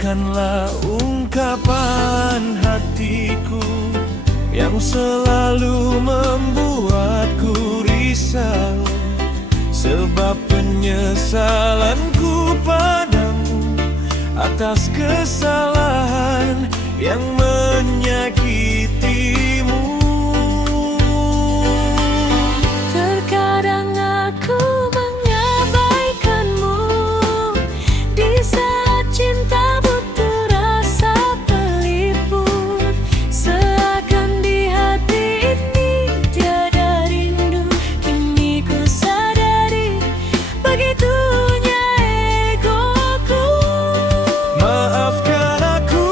Dengarkanlah ungkapan hatiku yang selalu membuatku risau, sebab penyesalanku padamu atas kesalahan yang menyakitimu. Terkadang aku mengabaikanmu di saat cinta butuh rasa pelipur, seakan di hati ini tiada rindu. Kini ku sadari begitunya egoku. Maafkan aku,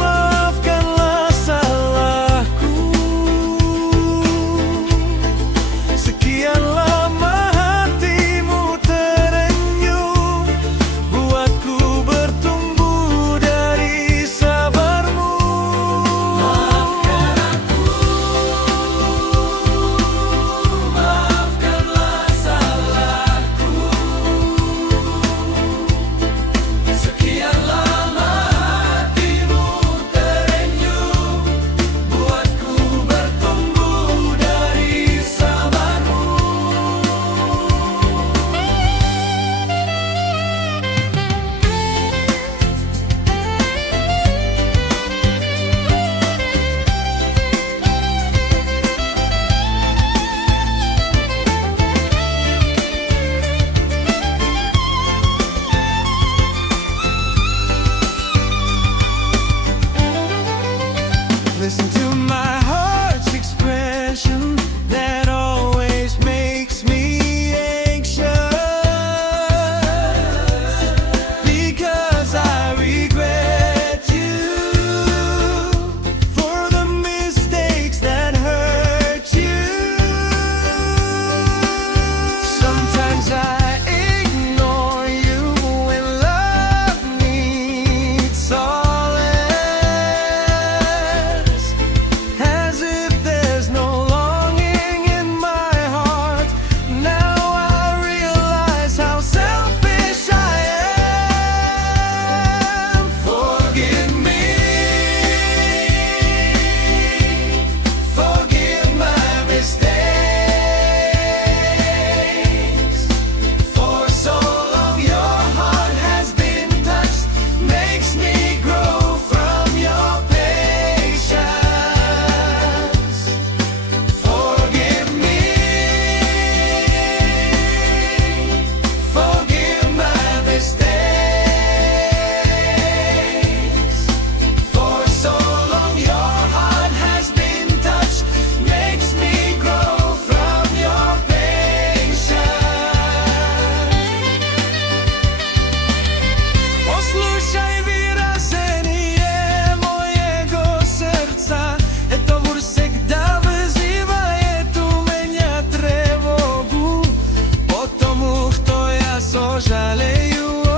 maafkanlah salahku. Sekian lama hatimu terenyuh, buatku bertumbuh dari sabarmu. Maafkan aku, maafkanlah salahku. Sekian lama hatimu terenyuh, buatku bertumbuh dari sabarmu. Listen to my heart's expression that always makes me anxious, because I regret you for the mistakes that hurt you. Sometimes I ignore you when love needs solace, as if there's no longing in my heart. Now I realize how selfish I am. Forgive me, forgive my mistakes. For so long your heart has been touched, makes me grow from your patience. Forgive me, forgive my mistakes. For so long your heart has been touched, makes me grow from your patience. Poslušaj vyrazenie mojego serca, to wursek da wyzývaje tu mňa trevogu. Po tomu, kto ja sožaleju o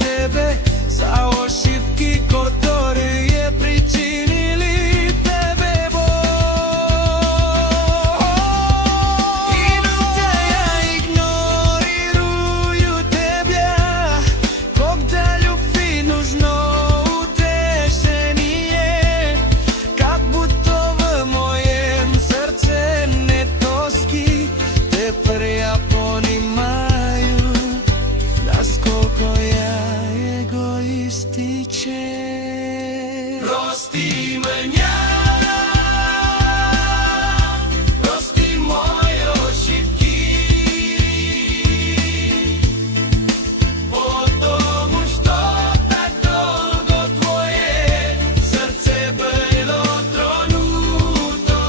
tebe za ošipky, ktoré je pričinili tebe, Иногда я игнорирую тебя, когда любви нужно утешение, как будто в моем сердце нет тоски. Теперь я понимаю, насколько я эгоистичен. Прости меня, прости мои ошибки, потому что так долго твое сердце было тронуто,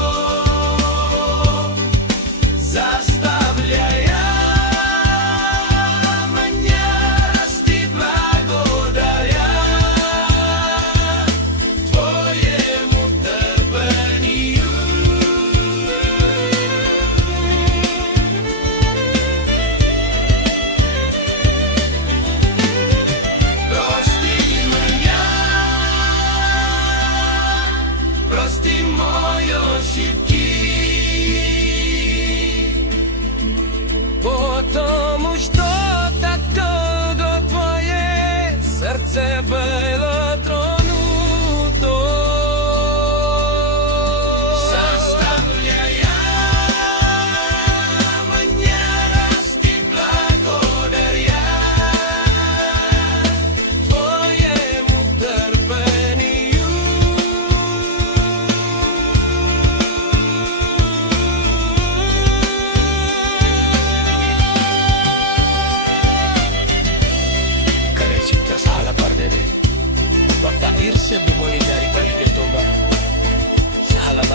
заставляя меня расти благодаря твоему терпению. Прости меня, прости мои ошибки, потому что так долго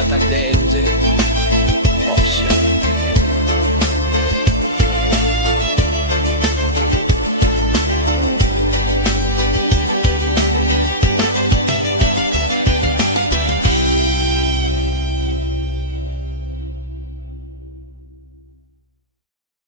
Batak DnJ.